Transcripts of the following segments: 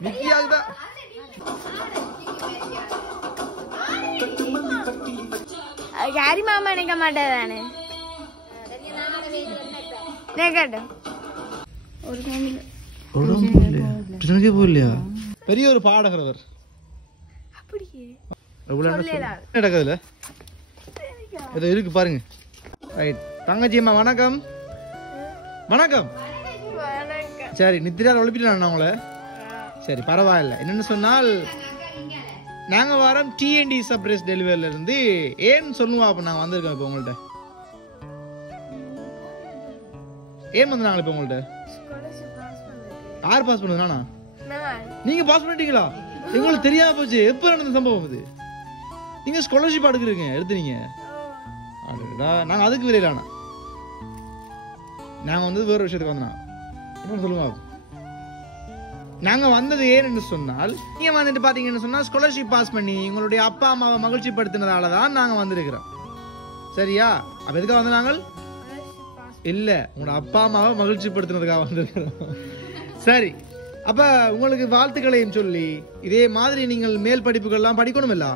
மிக்கியாகுதா யாரி மாமா நினைக்க மாட்டேதானே போகலையா பெரிய ஒரு பாடகர் அவர் நடக்குதுல ஏதோ இருக்கு பாருங்க ரைட் தங்கச்சி அம்மா வணக்கம் வணக்கம் சரி நித்திரியார் ஒழிப்பிட்டு உங்களை சரி பரவாயில்ல என்னன்னு சொன்னால் நாங்க வரோம் டிஎன்டி சர்ப்ரைஸ் டெலிவரில இருந்து ஏன் சொல்லுவா அப்ப நாங்க வந்திருக்கோம் இப்போ உங்கள்ட்ட ஏன் வந்து நாங்க இப்போ உங்கள்ட்ட யார் பாஸ் பண்ணது நானா நீங்க பாஸ் பண்ணிட்டீங்களா எங்களுக்கு தெரியாம போச்சு எப்ப நடந்த சம்பவம் இது நீங்க ஸ்காலர்ஷிப் எடுக்கிறீங்க எடுத்துறீங்க நாங்க அதுக்கு விரையிலானா நாங்க வந்து வேற விஷயத்துக்கு வந்தோம் என்ன சொல்லுங்க நாங்க வந்தது ஏன்னு சொன்னால் நீங்க வந்துட்டு பாத்தீங்கன்னு சொன்னா ஸ்காலர்ஷிப் பாஸ் பண்ணி உங்களுடைய அப்பா அம்மாவை மகிழ்ச்சி படுத்தினதாலதான் நாங்க வந்திருக்கிறோம் சரியா அப்ப எதுக்காக வந்து நாங்கள் இல்ல உங்களோட அப்பா அம்மாவை மகிழ்ச்சி படுத்தினதுக்காக வந்திருக்கிறோம் சரி அப்ப உங்களுக்கு வாழ்த்துக்களையும் சொல்லி இதே மாதிரி நீங்கள் மேல் படிப்புகள் எல்லாம் படிக்கணும் இல்ல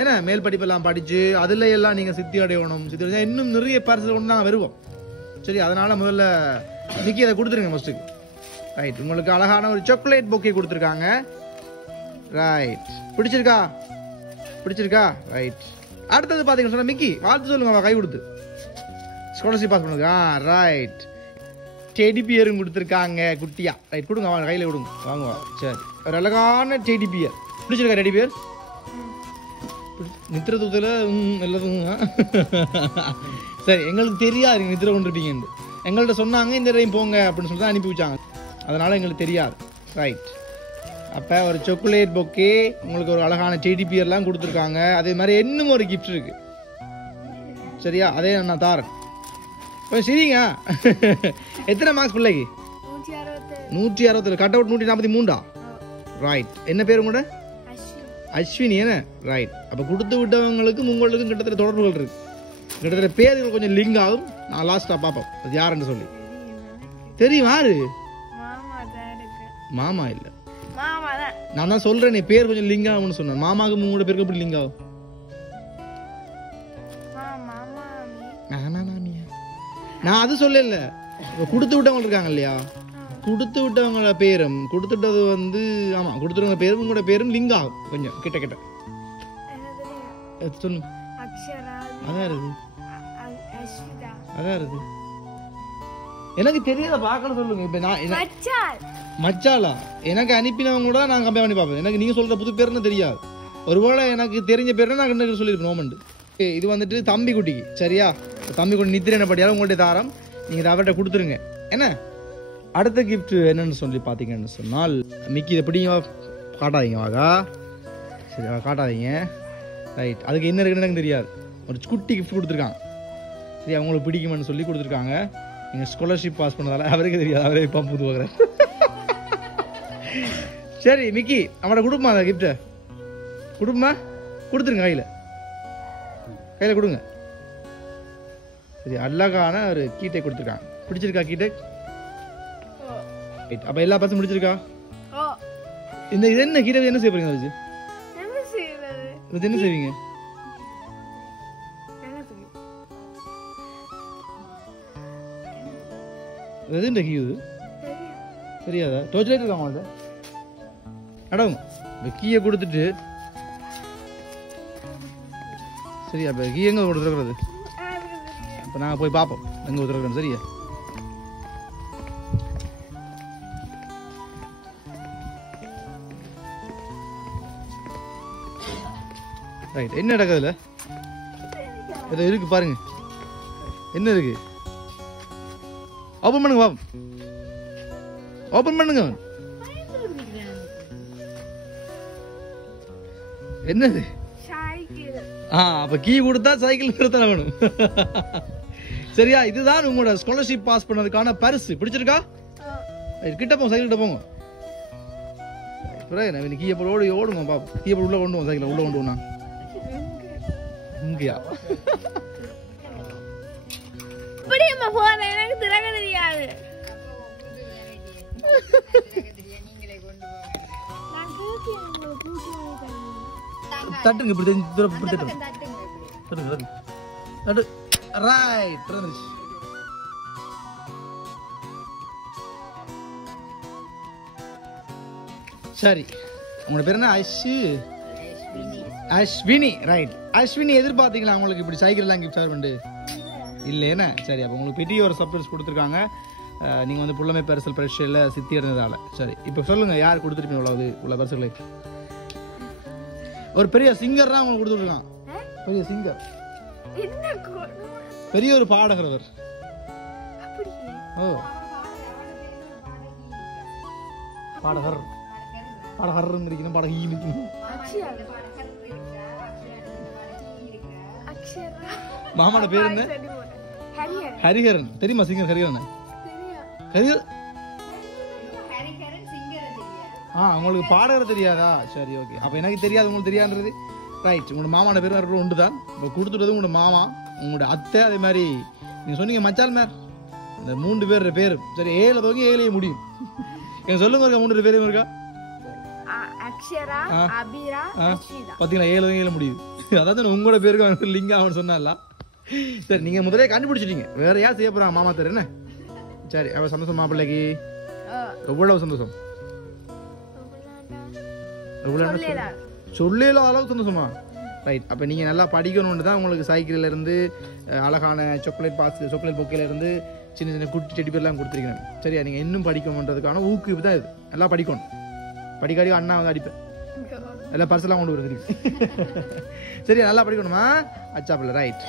ஏன்னா மேல் படிப்பு எல்லாம் படிச்சு அதுல எல்லாம் நீங்க சித்தி அடையணும் சித்தி இன்னும் நிறைய பரிசு கொண்டு நாங்க வருவோம் சரி அதனால முதல்ல மிக்கி அதை கொடுத்துருங்க ஃபர்ஸ்ட்டுக்கு ரைட் உங்களுக்கு அழகான ஒரு சாக்லேட் பொக்கே கொடுத்துருக்காங்க ரைட் பிடிச்சிருக்கா ரைட் அடுத்தது பாத்தீங்கன்னா சொன்னா மிக்கி வாழ்த்து சொல்லுங்க கை கொடுத்து ஸ்காலர்ஷிப் பாஸ் பண்ணுங்க ரைட் டெடி பியரும் கொடுத்துருக்காங்க குட்டியா ரைட் கொடுங்க வாங்க கையில கொடுங்க வாங்க சரி ஒரு அழகான டெடி பியர் பிடிச்சிருக்கா டெடி பியர் நித்திர தூத்துல எல்லாத்துக்கும் சரி எங்களுக்கு தெரியாது நீங்க நித்திர கொண்டிருப்பீங்கன்னு எங்கள்கிட்ட சொன்னாங்க இந்த டைம் போங்க அப்படின்னு சொல்லி தான் அனுப்பி வச்சாங்க அதனால எங்களுக்கு தெரியாது ரைட் அப்ப ஒரு சாக்லேட் பொக்கே உங்களுக்கு ஒரு அழகான டெடி பியர்லாம் கொடுத்துருக்காங்க அதே மாதிரி இன்னும் ஒரு கிஃப்ட் இருக்கு சரியா அதே நான் தாரேன் சரிங்க எத்தனை மார்க்ஸ் பிள்ளைக்கு 160 கட் அவுட் 143 ரைட் என்ன பேர் உங்களோட அஸ்வினி என்ன ரைட் அப்ப கொடுத்து விட்டவங்களுக்கும் உங்களுக்கும் கிட்டத்தட்ட தொடர்புகள் இருக்கு கிட்டத்தட்ட பேர்கள் கொஞ்சம் லிங்க் ஆகும் நான் லாஸ்டா பாப்போம் அது யாருன்னு சொல்லி தெரியும் யாரு மாமா இல்ல நான் தான் சொல்றேன் பேர் கொஞ்சம் லிங்க் ஆகும்னு சொன்னேன் மாமாவுக்கு உங்களோட பேருக்கு எப்படி லிங்க் ஆகும் நான் அது சொல்லல கொடுத்து விட்டவங்க இருக்காங்க இல்லையா கொடுத்து விட்டவங்களோட பேரும் கொடுத்துட்டது வந்து ஆமா கொடுத்துட்டவங்க பேரும் உங்களோட பேரும் லிங்க் ஆகும் கொஞ்சம் கிட்ட கிட்ட சொல்லுங்க அதான் இருக்கு எனக்கு தெரியாத பார்க்கணும் சொல்லுங்க இப்ப நான் மச்சாலா எனக்கு அனுப்பினவங்க கூட நான் கம்பேர் பண்ணி பார்ப்பேன் எனக்கு நீங்க சொல்ற புது பேருன்னு தெரியாது ஒருவேளை எனக்கு தெரிஞ்ச பேருன்னா நான் சொல்லியிருப்பேன் நோமண்டு இது வந்துட்டு தம்பி குட்டிக்கு சரியா தம்பி குட்டி நித்திர படியாலும் உங்கள்கிட்ட தாரம் நீங்க அவர்கிட்ட கொடுத்துருங்க என்ன அடுத்த கிஃப்ட் என்னன்னு சொல்லி பாத்தீங்கன்னு சொன்னால் மிக்கி இதை பிடிங்க காட்டாதீங்க வாகா சரி காட்டாதீங்க ரைட் அதுக்கு என்ன இருக்குன்னு எனக்கு தெரியாது ஒரு குட்டி கிஃப்ட் கொடுத்துருக்காங்க சரி அவங்களுக்கு பிடிக்குமென்னு சொல்லி கொடுத்துருக்காங்க நீங்க ஸ்காலர்ஷிப் பாஸ் பண்ணதால அவருக்கு தெரியாது அவரே இப்போ புது வாங்குறேன் சரி மிக்கி அவனோட கொடுப்பா அந்த கிஃப்ட கொடுப்பா கொடுத்துருங்க கையில கொடுங்க சரி அழகான ஒரு கீட்டை கொடுத்துருக்காங்க பிடிச்சிருக்கா கீட்டை அப்ப எல்லா பசங்க முடிச்சிருக்கா இந்த இது என்ன கீட்டை என்ன செய்ய போறீங்க வச்சு என்ன செய்வீங்க எதுண்ட கீ இது தெரியாதா டோர்ச் லைட் இருக்கா அவங்கள்ட்ட நடவுங்க இந்த கீயை கொடுத்துட்டு சரி அப்ப கீ எங்க கொடுத்துருக்குறது அப்ப நாங்க போய் பார்ப்போம் எங்க கொடுத்துருக்கோம் சரியா ரைட் என்ன நடக்குதுல ஏதோ இருக்கு பாருங்க என்ன இருக்கு ஓபன் பண்ணுங்க பாப்போம் ஓபன் பண்ணுங்க என்னது அப்ப கீ கொடுத்தா சைக்கிள் நிறுத்தல வேணும் சரியா இதுதான் உங்களோட ஸ்காலர்ஷிப் பாஸ் பண்ணதுக்கான பரிசு பிடிச்சிருக்கா கிட்ட போங்க சைக்கிள் கிட்ட போங்க கீயை போல ஓடுங்க பாப்போம் கீயை உள்ள கொண்டு போங்க சைக்கிள் உள்ள கொண்டு போனா இங்கயா எனக்கு திறக்க தெரியாது தட்டுங்க இப்படி இப்படி தட்டுங்க தட்டுங்க தட்டு ரைட் வந்துருச்சு. சரி உங்களோட பேர் என்ன? அஸ்வினி. ரைட் அஸ்வினி, எதிர்பார்த்தீங்களா உங்களுக்கு இப்படி சைக்கிள் எல்லாம் கிஃப்ட் பண்ணிட்டு இல்லைன்னா? சரி, அப்போ உங்களுக்கு பெரிய ஒரு சர்ப்ரைஸ் கொடுத்துருக்காங்க. நீங்கள் வந்து புள்ளமை பரிசல் பரீட்சையில் சித்தி இருந்ததால. சரி, இப்போ சொல்லுங்கள் யார் கொடுத்துருப்பீங்க உள்ள பரிசுகளை? ஒரு பெரிய சிங்கர் தான் உங்களுக்கு கொடுத்துருக்கான். பெரிய சிங்கர், பெரிய ஒரு பாடகர் அவர். ஓ பாடகர் பாடகர் பாடகி மாமாட பேர் என்ன? ஹரிஹரன். தெரியுமா சிங்கர் ஹரிஹரன்? உங்களுக்கு பாடகர் தெரியாதா? சரி ஓகே, அப்ப எனக்கு தெரியாது உங்களுக்கு தெரியாதுன்றது ரைட். உங்களோட மாமாட பேர் ஒன்று தான். இப்போ கொடுத்துட்டது உங்களோட மாமா, உங்களோட அத்தை, அதே மாதிரி நீங்க சொன்னீங்க மச்சால் மேர், இந்த 3 பேர் பேர். சரி 7 துவங்கி 7 முடியும். எனக்கு சொல்லுங்க இருக்கா 3 பேரும் இருக்கா? பாத்தீங்களா 7 துவங்கி 7 முடியுது. அதாவது உங்களோட பேருக்கு லிங்கா அவன் சொன்னால. சரி நீங்க முதலே கண்டுபிடிச்சிட்டீங்க. வேற யார் செய்ய போறாங்க மாமா தெரு என்ன? சரி அவ சந்தோஷம் மாப்பிள்ளைக்கு எவ்வளவு சந்தோஷம்? சொல்லல அளவு சந்தோஷமா? ரைட். அப்ப நீங்க நல்லா படிக்கணும்னு தான் உங்களுக்கு சைக்கிள்ல இருந்து அழகான சாக்லேட் சாக்லேட் பொக்கையில இருந்து சின்ன சின்ன குட்டி செடி பேர்லாம் கொடுத்துருக்கேன். சரியா, நீங்க இன்னும் படிக்கணுன்றதுக்கான ஊக்குவிப்பு தான் இது. நல்லா படிக்கணும். படிக்காடி அண்ணா வந்து அடிப்பேன், எல்லாம் பர்செல்லாம் கொண்டு வருது. சரியா, நல்லா படிக்கணுமா? அச்சாப்பில்ல. ரைட்.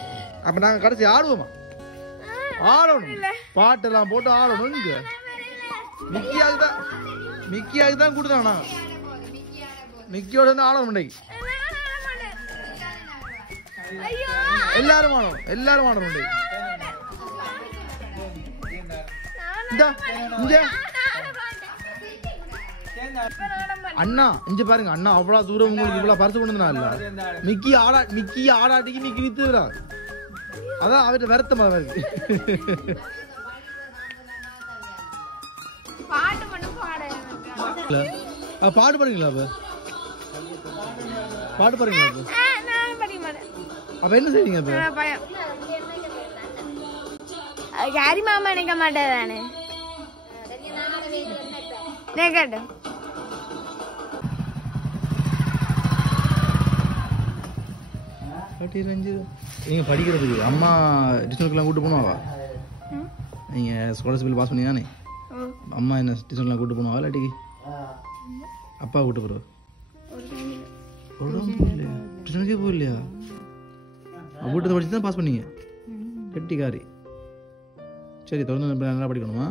அப்ப நாங்க கடைசி ஆடுவோமா? ஆடணும், பாட்டெல்லாம் போட்டு ஆடணும். இங்க மிக்கியாக்கு தான் கொடுத்தானா? மிக்கியோட வந்து ஆடணும். எல்லாரும் ஆடணும், எல்லாரும் ஆடணும். அண்ணா இங்க பாருங்க, அண்ணா அவ்வளவு தூரம் உங்களுக்கு இவ்வளவு பரிசு கொண்டு வந்தா இல்ல. மிக்கி ஆடாட்டிக்கு மிக்கி வித்துறா. அதான் அவர்கிட்ட வருத்தமா வருது. பாட்டு பாடுங்களா? பாட்டு பாடுங்களா? அப்ப என்ன செய்வீங்க? யாரி மாமா நினைக்க மாட்டேதானே கேட்டும். நீங்க படிக்கிறதுக்கு அம்மா டியூஷனுக்குலாம் கூட்டு போனாவா? நீங்க ஸ்காலர்ஷிப் பாஸ் பண்ணியானே? அம்மா என்ன டியூஷன்லாம் கூட்டு போனாவா இல்லாட்டி அப்பா கூட்டு போறோம்? டியூஷனுக்கே போகலையா? வீட்டு படிச்சு தான் பாஸ் பண்ணீங்க. கெட்டிக்காரி. சரி தொடர்ந்து நல்லா படிக்கணுமா?